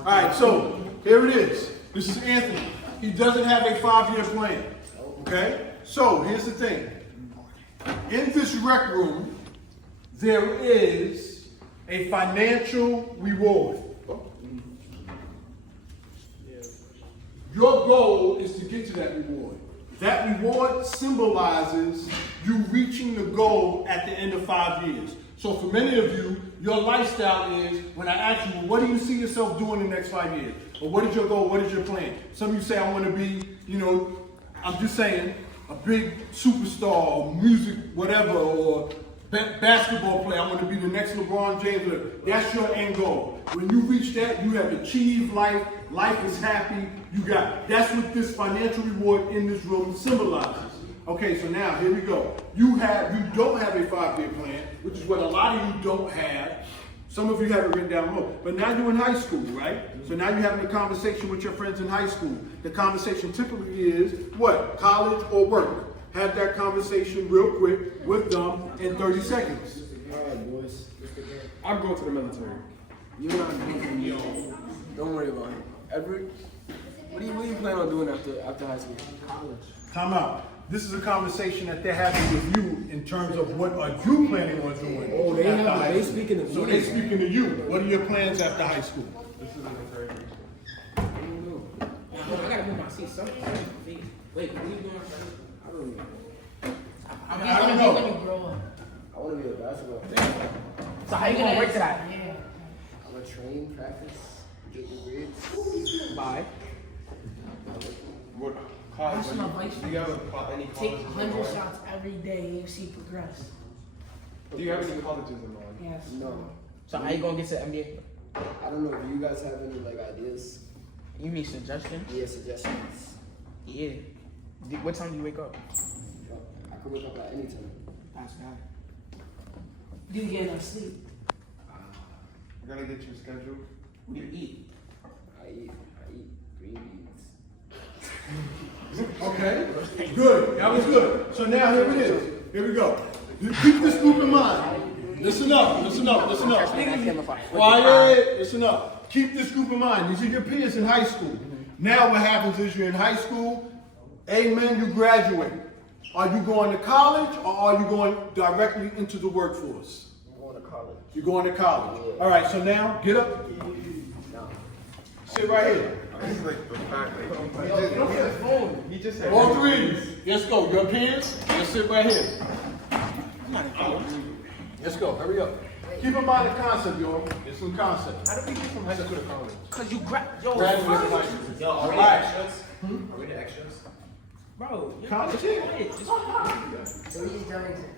All right, so here it is. This is Anthony. He doesn't have a 5-year plan. Okay? So here's the thing. In this rec room, there is a financial reward. Your goal is to get to that reward. That reward symbolizes you reaching the goal at the end of 5 years. So for many of you, your lifestyle is, when I ask you, well, what do you see yourself doing in the next 5 years? Or what is your goal? What is your plan? Some of you say, I want to be, I'm just saying, a big superstar or music, whatever, or basketball player. I want to be the next LeBron James. That's your end goal. When you reach that, you have achieved life. Life is happy. That's what this financial reward in this room symbolizes. Okay, so now here we go. You don't have a 5-year plan, which is what a lot of you don't have. Some of you have it written down low. But now you're in high school, right? So now you're having a conversation with your friends in high school. The conversation typically is what? College or work? Have that conversation real quick with them in 30 seconds. All right, boys. I'm going to the military. You're not making me. Don't worry about him. Everett, what do you plan on doing after high school? College. Time out. This is a conversation that they're having with you in terms of what are you planning on doing. Oh, they speaking to me. So they speaking to you. What are your plans after high school? This is a military. I don't know. I gotta move my seat. Wait, what are you doing? I don't know. I don't know. I want to be a basketball player. So how you gonna work to that? I'm gonna train, practice, get the grades. Bye. What college? That's my advice. Do you have any Take colleges 100 in mind? shots every day and you see progress. Do you have any colleges in mind? Yes. No. So how you gonna get to the NBA? I don't know. Do you guys have any ideas? You need suggestions? Yeah, suggestions. Yeah. What time do you wake up? I could wake up at any time. That's bad. Do you get enough sleep? I gotta get your schedule. What do you eat? I eat green beans. Okay, good. That was good. So now here it is. Here we go. You keep this group in mind. Listen up. Quiet. Listen up. Keep this group in mind. These are your peers in high school. Now what happens is you're in high school. Amen. You graduate. Are you going to college or are you going directly into the workforce? I'm going to college. You're going to college. All right. So now get up. No. Sit right here. This is like the fact that he just said All three. Let's go. Your peers. Let's sit right here. Let's go. Hurry up. Keep in mind the concept, y'all. It's some concept. How do we get from high school to college? Cause you graduate from high school. Yo, are we the Right. extras? Are we the extras? Bro, you're College here. So we just don't exist.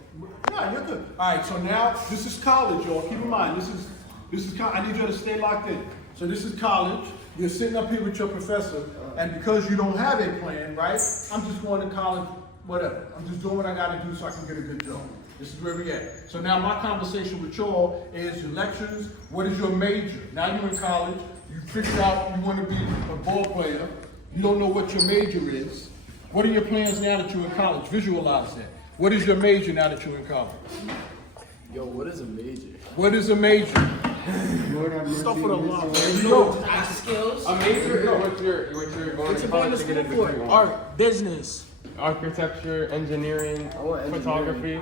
No, you're good. All right, so now this is college, y'all. Keep in mind, this is. I need you to stay locked in. So this is college. You're sitting up here with your professor, and because you don't have a plan, right? I'm just going to college, whatever. I'm just doing what I got to do so I can get a good job. This is where we at. So now my conversation with y'all is your lectures. What is your major? Now you're in college. You figured out you want to be a ball player. You don't know what your major is. What are your plans now that you're in college? Visualize that. What is your major now that you're in college? Yo, what is a major? What is a major? Stuff with a lot. skills. A major is what you're going to college to get a degree on. Art, business, Architecture, engineering, I want photography.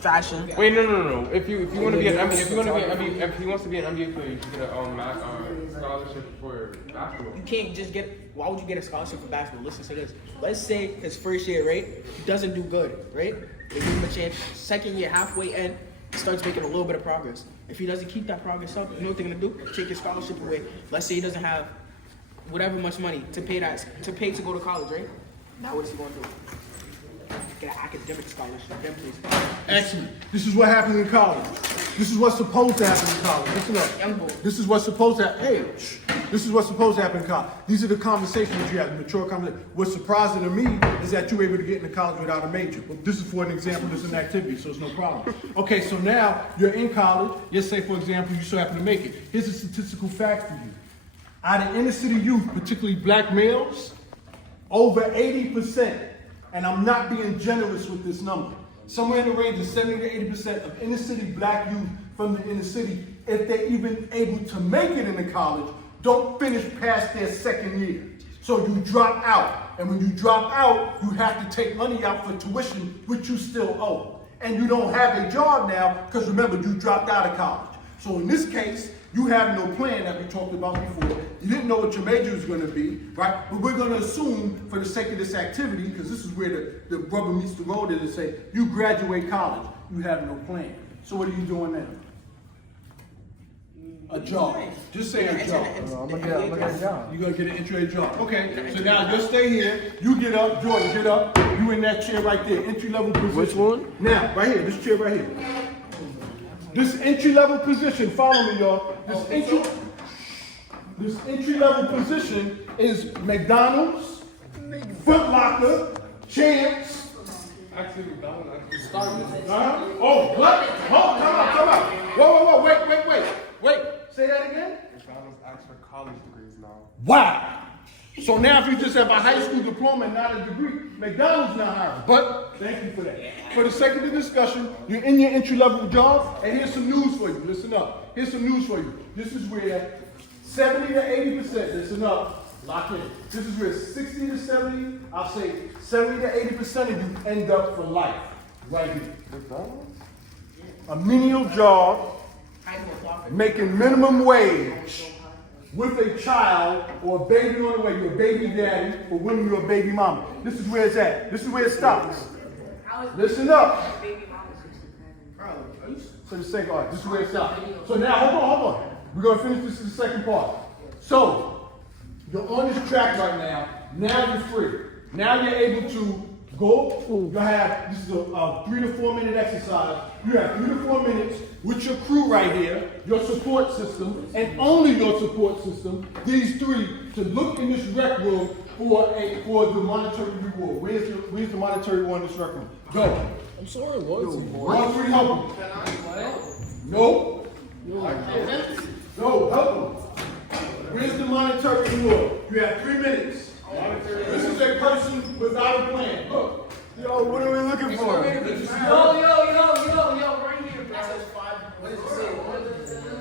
fashion. Wait, no. If you want to be an NBA, if he wants to be an NBA player, you should get a scholarship for basketball. You can't just get. Why would you get a scholarship for basketball? Listen to this. Let's say his first year, right? He doesn't do good, right? They give him a chance. Second year, halfway in, he starts making a little bit of progress. If he doesn't keep that progress up, you know what they're gonna do? Take his scholarship away. Let's say he doesn't have whatever much money to pay to go to college, right? Now what is he going to do? Get an academic scholarship. Then please. Excellent. This is what happens in college. This is what's supposed to happen in college. Listen Young boy. up. This is what's supposed to happen. Hey, shh. This is what's supposed to happen in college. These are the conversations you have, the mature conversations. What's surprising to me is that you were able to get into college without a major. Well, this is for an example. This is an activity, so it's no problem. Okay, so now you're in college. Let's say, for example, you so happen to make it. Here's a statistical fact for you. Out of inner city youth, particularly black males, over 80%, and I'm not being generous with this number, somewhere in the range of 70 to 80% of inner city black youth from the inner city, if they're even able to make it into college, don't finish past their second year. So you drop out. And when you drop out, you have to take money out for tuition, which you still owe. And you don't have a job now, because remember, you dropped out of college. So in this case, you have no plan that we talked about before. You didn't know what your major was going to be, right? But we're going to assume, for the sake of this activity, because this is where the rubber meets the road, is to say, you graduate college, you have no plan. So what are you doing now? A job. Just say a job. I'm gonna get a job. You're gonna get an entry job. Okay, so now just stay here. You get up, Jordan, get up. You in that chair right there, entry level position. Which one? Now, right here, this chair right here. This entry level position, follow me, y'all. This entry level position is McDonald's, Foot Locker, Champs. Actually, McDonald's. Oh, what? Hold, come out. Whoa, wait. Say that again? McDonald's asks for college degrees now. Wow. So now if you just have a high school diploma and not a degree, McDonald's not hiring. But thank you for that. For the sake of the discussion, you're in your entry-level job, and here's some news for you. Listen up. Here's some news for you. This is where 70 to 80%, listen up, lock in. This is where 60 to 70, I'll say 70 to 80% of you end up for life. Right here. McDonald's? A menial job, making minimum wage, with a child or a baby on the way. You're a baby daddy, or when you're a baby mama. This is where it's at. This is where it stops. Listen up. So the second part, this is where it stops. So now, hold on. We're going to finish this in the second part. So, you're on this track right now. Now you're free. Now you're able to go. You have, this is a 3 to 4 minute exercise. You have 3 to 4 minutes with your crew right here, your support system, and only your support system, these three, to look in this rec room for the monetary reward. Where's the monetary reward in this rec room? Go. I'm sorry, what? One, three, help them. No. No, help them. Where's the monetary reward? You have 3 minutes. This is a person without a plan. Look. Yo, what are we looking for? Yo, right here, bro. What does it say?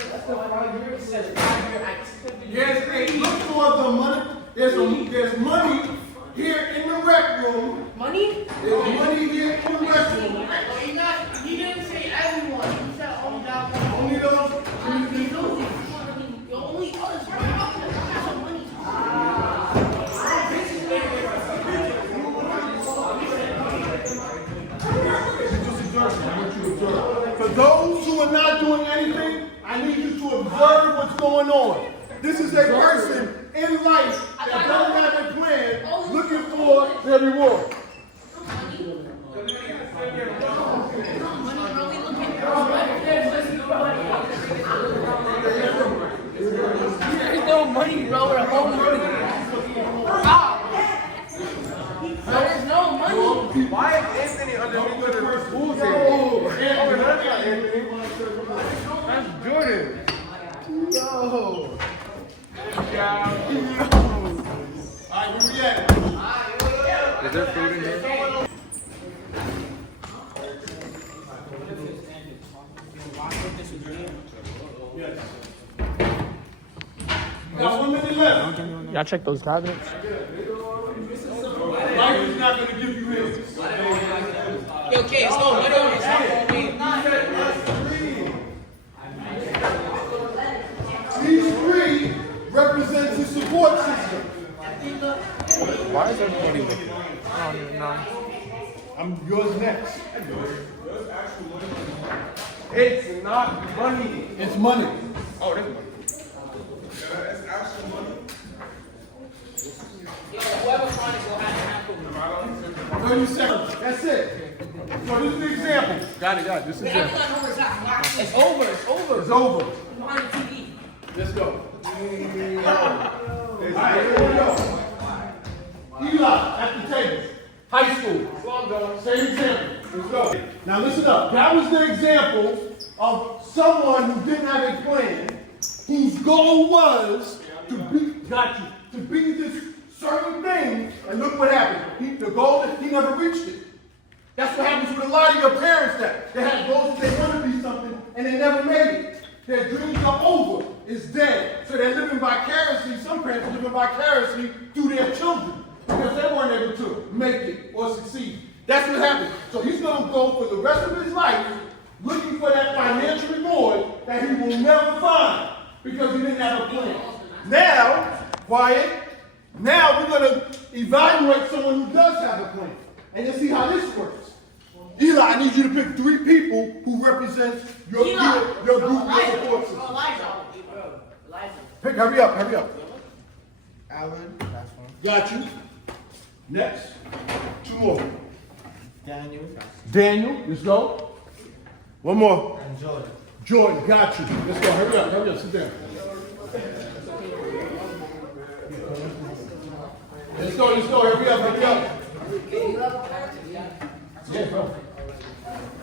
That's the 5 years. It says 5 year activity. Yes, look for the money. There's money here in the rec room. Money? There's money here in the rec room. He didn't say everyone. He said only that one. Only those. Only us, right? Some money. For those who are not doing anything, I need you to observe what's going on. This is a person in life that doesn't have a plan, looking for their reward. There's no money, bro. We're home money. There's no money. Why is Anthony underneath the pool table? That's not Anthony. That's Jordan. Yo. Alright, where we at? Is there food in here? Yes. Got 1 minute left. Y'all check those cabinets. Life is not going to give you this. Okay, it's no money. It's not money. These three represent the support system. Why is everybody looking? I'm yours next. It's not money. It's money. Oh, that's money. Whoever finds it will have to happen. 30 seconds. That's it. So this is the example. Got it. This is it. It's over. It's over. It's over. Behind the TV. Let's go. All right, here we go. Eli, at the table. High school. Same example. Let's go. Now listen up. That was the example of someone who didn't have a plan, whose goal was to be this certain thing, and look what happened. The goal, he never reached it. That's what happens with a lot of your parents that they had goals that they want to be something and they never made it. Their dreams are over. It's dead. So they're living vicariously. Some parents are living vicariously through their children because they weren't able to make it or succeed. That's what happened. So he's going to go for the rest of his life looking for that financial reward that he will never find because he didn't have a plan. Now, quiet. Now we're going to evaluate someone who does have a plan. And you'll see how this works. Eli, I need you to pick 3 people who represent your group, your support system. Pick, hurry up. Alan, that's one. Got you. Next. 2 more. Daniel, let's go. 1 more. and Jordan. Jordan, got you. Let's go, hurry up, sit down. Let's go, hurry up. Yeah, bro.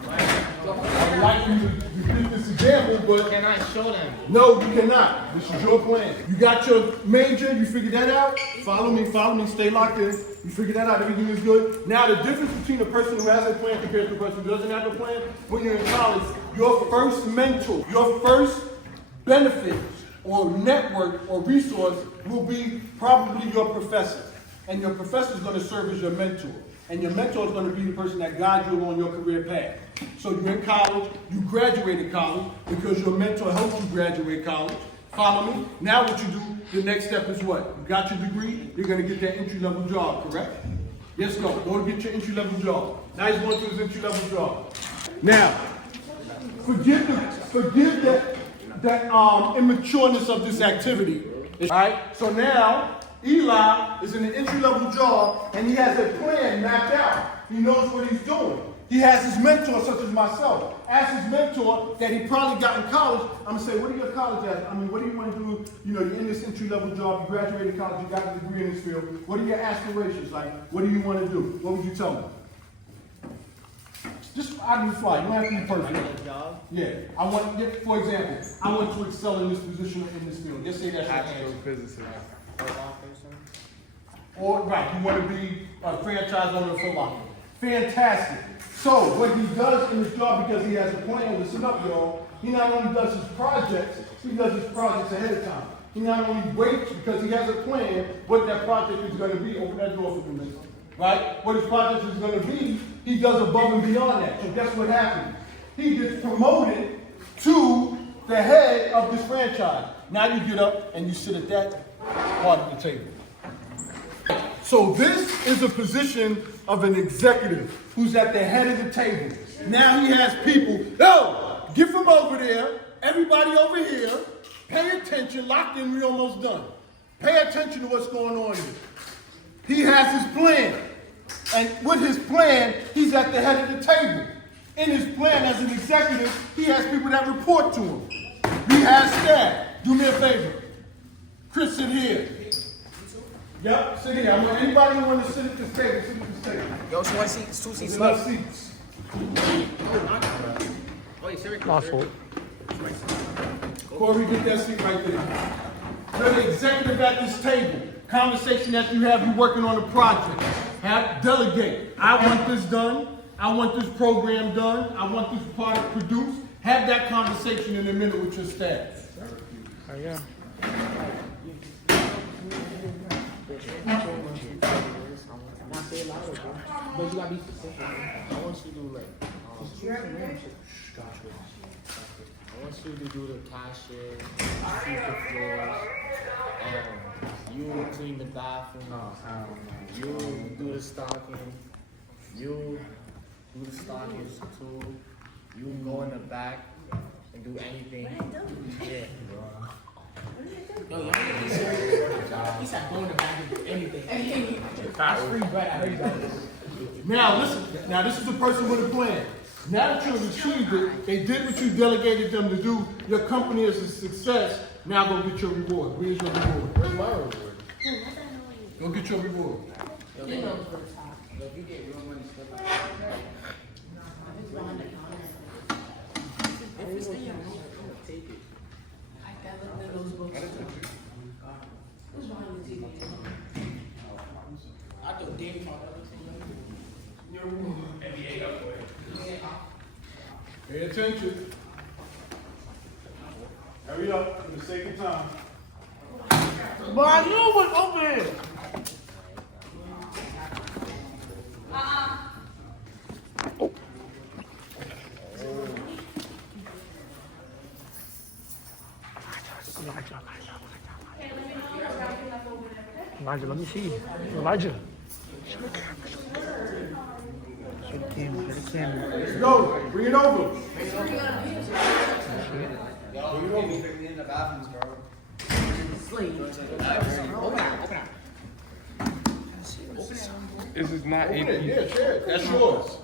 I would like you to repeat this example, but Can I show them? no, you cannot. This is your plan. You got your major, you figured that out? Follow me, stay locked in. You figured that out, everything is good. Now the difference between a person who has a plan compared to a person who doesn't have a plan, when you're in college, your first mentor, your first benefit or network or resource will be probably your professor. And your professor is going to serve as your mentor. And your mentor is going to be the person that guides you along your career path. So you're in college, you graduated college because your mentor helped you graduate college. Follow me? Now what you do, the next step is what? You got your degree, you're going to get that entry-level job, correct? Yes, go. Go to get your entry-level job. Now he's going to his entry-level job. Now, forgive that immatureness of this activity. All right? So now, Eli is in an entry-level job, and he has a plan mapped out. He knows what he's doing. He has his mentor, such as myself. Ask his mentor that he probably got in college. I'm going to say, what are your college at? I mean, what do you want to do? You know, you're in this entry-level job, you graduated college, you got a degree in this field. What are your aspirations? Like, what do you want to do? What would you tell me? Just out of the fly. You don't have to be perfect. Job. Yeah. I want, for example, I want to excel in this position or in this field. Just say that's your answer. Physicist. Or, right, you want to be a franchise owner for Locker. Fantastic. So, what he does in his job, because he has a plan, listen up, y'all, he not only does his projects, he does his projects ahead of time. He not only waits because he has a plan what that project is going to be. Open that door for me, right? What his project is going to be, he does above and beyond that. So guess what happens? He gets promoted to the head of this franchise. Now you get up and you sit at that part of the table. So this is a position of an executive who's at the head of the table. Now he has people, yo, get from over there, everybody over here, pay attention, locked in, we almost done. Pay attention to what's going on here. He has his plan. And with his plan, he's at the head of the table. In his plan as an executive, he has people that report to him. He has staff. Do me a favor. Chris, sit here. Yep, sit here. I want anybody who wants to sit at this table, sit at this table. Yo, so I see it's 2 seats There's left. enough seats. Wait, seriously. Possible. Corey, get that seat right there. You're the executive at this table. Conversation that you have, you working on a project. Have delegate. I want this done. I want this program done. I want this product produced. Have that conversation in a minute with your staff. Oh, yeah. Not say louder, bro. But you gotta be specific. I want you to do like, I want you to do the cashier, sweep the floors, you clean the bathroom, you do the stocking, you do the stockings too, you go in the back and do anything. Yeah, bro. Yo, y'all need to be serious. He said go in the back and do anything. That's free bread. I heard you guys. Now listen, now this is the person with a plan. Now that you've achieved it, they did what you delegated them to do, your company is a success, now go get your reward. Where's your reward? Where's my reward? Go get your reward. If you get real money, stuff like that. I thought Danny called Pay attention. But I knew it was open. Elijah, let me see. Elijah. Go, bring it over. This is not Open it, AP. yeah, share it. That's yours.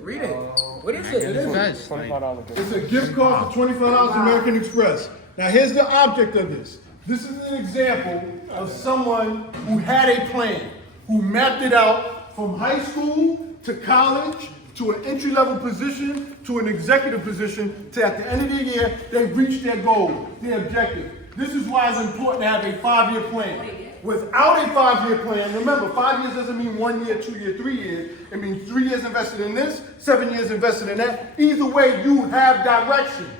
Read it. What is it? $25. It's a gift card for $25 to American Express. Now here's the object of this. This is an example of someone who had a plan, who mapped it out from high school to college to an entry-level position to an executive position to at the end of the year, they reach their goal, their objective. This is why it's important to have a 5-year plan. Without a 5-year plan, remember, 5 years doesn't mean 1 year, 2 years, 3 years. It means 3 years invested in this, 7 years invested in that. Either way, you have direction.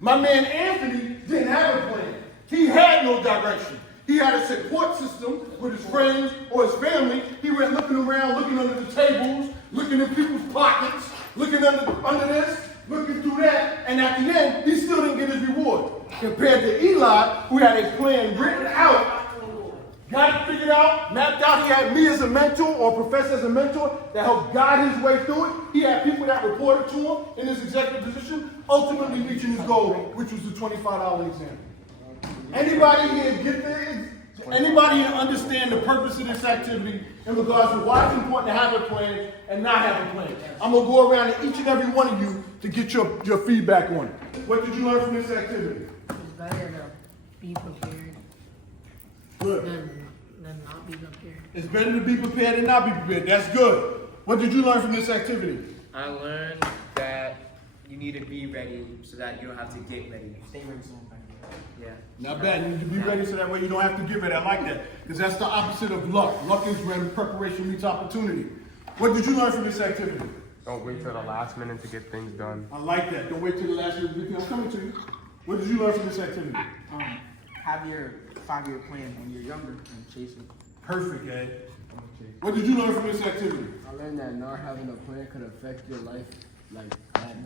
My man Anthony didn't have a plan. He had no direction. He had a support system with his friends or his family. He went looking around, looking under the tables, looking in people's pockets, looking under this, looking through that, and at the end, he still didn't get his reward. Compared to Eli, who had a plan written out, got it figured out, mapped out. He had me as a mentor or professor as a mentor that helped guide his way through it. He had people that reported to him in his executive position, ultimately reaching his goal, which was the $25 exam. Anybody here get this? Anybody here understand the purpose of this activity in regards to why it's important to have a plan and not have a plan? I'm gonna go around to each and every one of you to get your feedback on it. What did you learn from this activity? It's better to be prepared Good. than not be prepared. It's better to be prepared than not be prepared. That's good. What did you learn from this activity? I learned that you need to be ready so that you don't have to get ready. Stay ready. Yeah. Not bad. You need to be ready so that way you don't have to give it. I like that. Because that's the opposite of luck. Luck is when preparation meets opportunity. What did you learn from this activity? Don't wait till the last minute to get things done. I like that. Don't wait till the last minute. I'm coming to you. What did you learn from this activity? Have your 5-year plan when you're younger and chase it. Perfect, Ed. What did you learn from this activity? I learned that not having a plan could affect your life like that.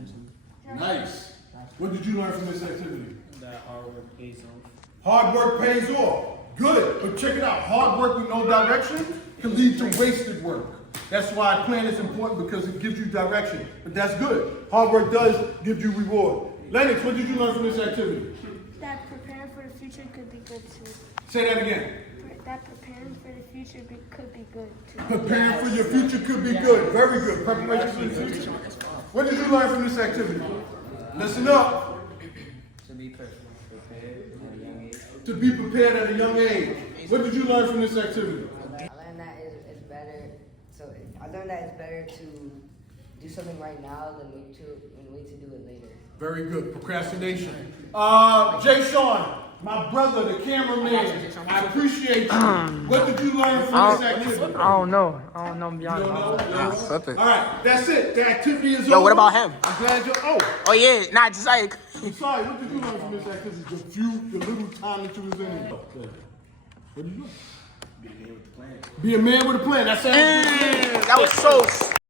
Nice. What did you learn from this activity? That hard work pays off. Hard work pays off. Good. But check it out. Hard work with no direction can lead to wasted work. That's why a plan is important, because it gives you direction. But that's good. Hard work does give you reward. Lennox, what did you learn from this activity? That preparing for the future could be good too. Say that again. That preparing for the future could be good too. Preparing for your future could be good. Very good. Preparation for the future. What did you learn from this activity? Listen up. To be prepared at a young age. To be prepared at a young age. What did you learn from this activity? I learned that it's better. I learned that it's better to do something right now than wait to do it later. Very good. Procrastination. Jay Sean, my brother, the cameraman. I appreciate you. What did you learn from this activity? I don't know, to be You honest. don't know? Flip it. All right, that's it. The activity is over. Yo, what about him? I'm glad you're. Oh, Oh yeah, nah, just like I'm sorry. What did you learn from this activity? The little time that you was in it. What did you learn? Be a man with a plan. Be a man with a plan. That sounds good. that was so.